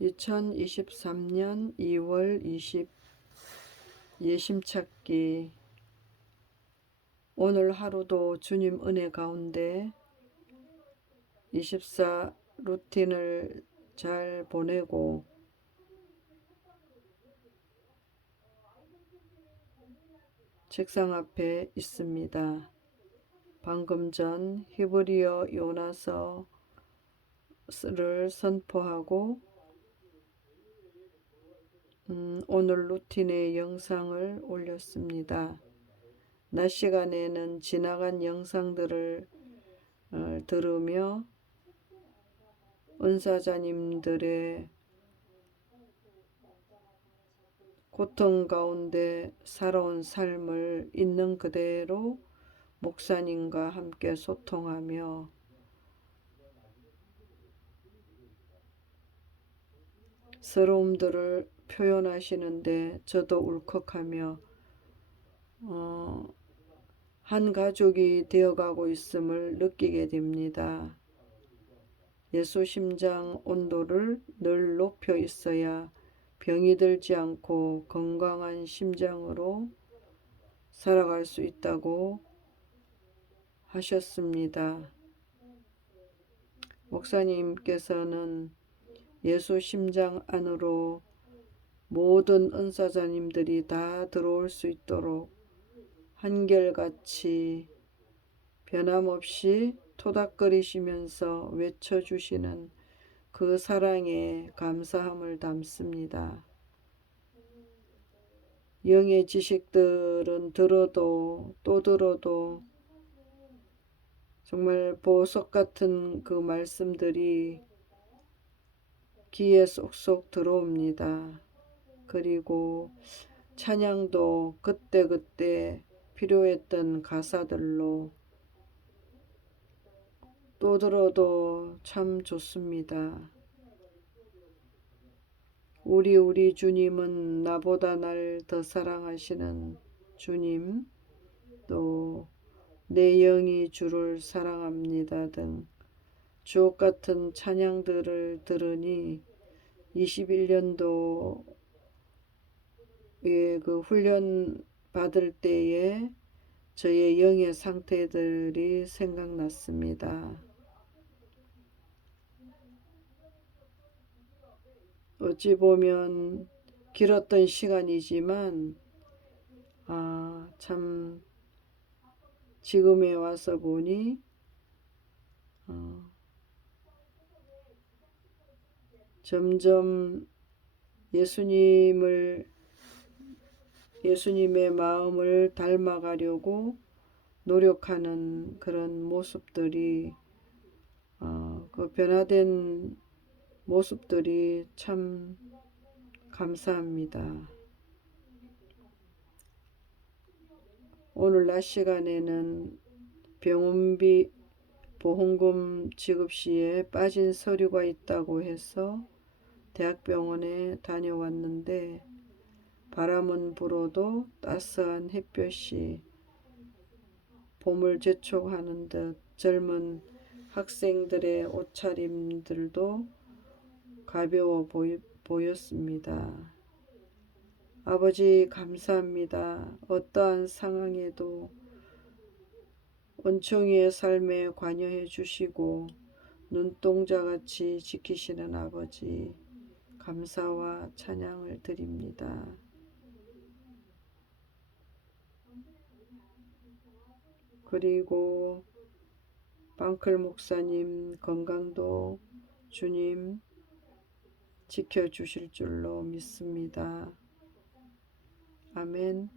2023년 2월 20 예심찾기 오늘 하루도 주님 은혜 가운데 24 루틴을 잘 보내고 책상 앞에 있습니다. 방금 전 히브리어 요나서를 선포하고 음, 오늘 루틴의 영상을 올렸습니다. 낮 시간에는 지나간 영상들을 어, 들으며 은사자님들의 고통 가운데 살아온 삶을 있는 그대로 목사님과 함께 소통하며 서러움들을 표현하시는데 저도 울컥하며 어, 한 가족이 되어가고 있음을 느끼게 됩니다. 예수 심장 온도를 늘 높여 있어야 병이 들지 않고 건강한 심장으로 살아갈 수 있다고 하셨습니다. 목사님께서는 예수 심장 안으로 모든 은사자님들이 다 들어올 수 있도록 한결같이 변함없이 토닥거리시면서 외쳐주시는 그 사랑에 감사함을 담습니다. 영의 지식들은 들어도 또 들어도 정말 보석 같은 그 말씀들이 귀에 쏙쏙 들어옵니다. 그리고 찬양도 그때그때 필요했던 가사들로 또 들어도 참 좋습니다. 우리 우리 주님은 나보다 날 더 사랑하시는 주님 또 내 영이 주를 사랑합니다 등 주옥 같은 찬양들을 들으니 21년도에 그 훈련 받을 때에 저의 영의 상태들이 생각났습니다. 어찌 보면 길었던 시간이지만 아, 참 지금에 와서 보니 어, 점점 예수님을 예수님의 마음을 닮아가려고 노력하는 그런 모습들이 어, 그 변화된 모습들이 참 감사합니다. 오늘 낮 시간에는 병원비 보험금 지급 시에 빠진 서류가 있다고 해서 대학병원에 다녀왔는데 바람은 불어도 따스한 햇볕이 봄을 재촉하는 듯 젊은 학생들의 옷차림들도 가벼워 보이, 보였습니다. 아버지 감사합니다. 어떠한 상황에도 은총이의 삶에 관여해 주시고 눈동자같이 지키시는 아버지 감사와 찬양을 드립니다. 그리고 방클 목사님 건강도 주님 지켜주실 줄로 믿습니다. 아멘.